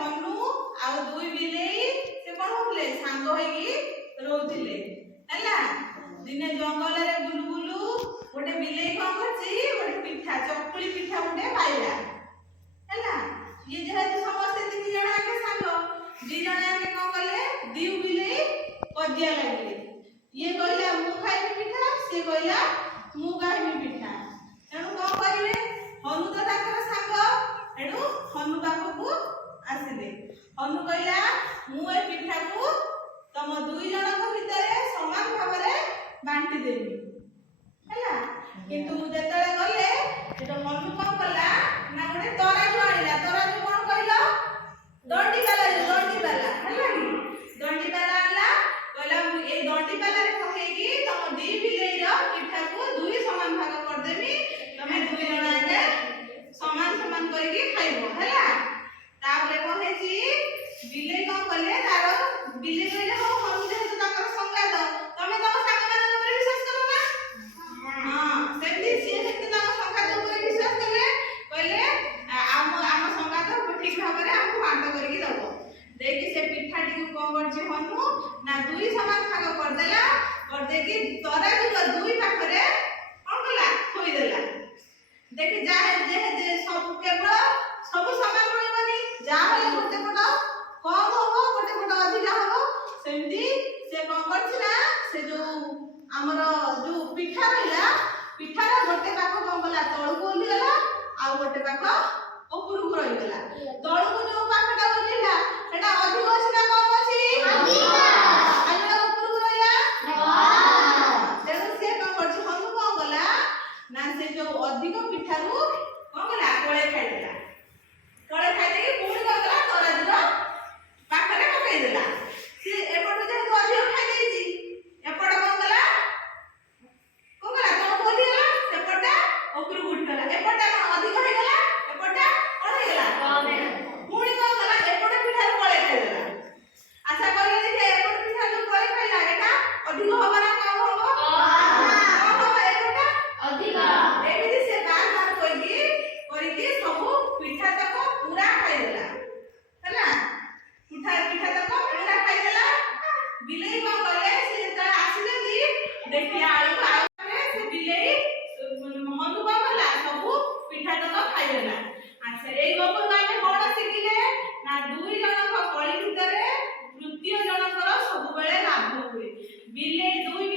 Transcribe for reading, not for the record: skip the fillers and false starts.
हनु आ दुई बिलेई से कोन होले सांग होई रोथिले हला दिने जंगल रे बुलु बुलु गोटे बिलेई कोन करछि गोटे पिठा चकुली पिठा गोटे पाइला हला ये जेहेतु समस्त तीन जण आके सांग दी जण आके कोन कले दिउ बिलेई कजिया लागले ये कहला मु खाइबी पिठा से कहला मु खाइबी पिठा एणु कोन करिवे हनु तो ताकर सांग एणु हनु पाखकु आसिले हनु कहला मु ए पिठा को तम दुई जणक भितरे समान भाबरे बांटी देबी हला किंतु मु जेतले गले तो हनु कोन कला ना गोटे तराजू आनिला तराजू कोन कहलो दंडी वाला हला कि दंडी वाला आला कहला मु ए दंडी वाला रे पकेगी तम दी बिलेई रो पिठा को दुई समान भाग कर देबी तमे दुई जण आके समान समान करके खाइबो हला तापरे कोन हेची बिलेई कोन कले तारो बिलेई कहले हो हम जेहेतु ताकर संगात तमे तम सांग मान ऊपर विश्वास करो ना हां सेमती से हेतु ताकर संगात ऊपर विश्वास करले कहले आम संगात ठीक भाबरे हमको बांट करके दबो देखि से पिठा टी को कोन करछि हनु ना दुई समान भाग कर देला कर देकी तराजू को दुई पाखरे कोन कला खोई देला देखि जाहे जे सब केवल सब समान होइबनी जाहले गोटे पट कम होबो गोटे पट अधिक होबो सेमती से कोन करछि ना से जो हमर जो पिठा रहला पिठार गोटे पाख कोन कला तळु को ओली गला आ गोटे पाख ऊपर को रहि गला तळु को जो पाखटा ओलीला सेटा अधिक अछि ना कम अछि अधिक आ ऊपर को रहिया हां तेनु से कोन करछि हम कोन गला ना से जो अधिक पिठारू कोन गला कोळे खाइदेला कोळे खाइदे कि पुणी कोन गला तराजूर पाखरे पकाइ देला से एपट जे तो अधिक खाइ देछि एपट कोन गला तो बोली गला सेपटा ऊपर उठ गला एपटा अधिक हो गला एपटा कोन हो गला कम पुणी कोन गला एपट पिठारू कोळे खाइ देला अच्छा कहले जे एपट पिठारू कोळे खाइला एटा अधिक होबा ना कम होबो कम होबा एपटा अधिक एमिति से बार बार करिके सब पिठा तक पूरा खाइ देला हला पिठा तक पूरा खाइ देला बिलेई कोन कले से त आसिले दी देखिया आलू से बिलेई हनु बाबला सब पिठा तक खाइ देला अच्छा एई गपर गाने कोन सिखिले ना दुई जनक कଳି भितरे तृतीय जनकर सब बेले लाभ हुए बिलेई दुई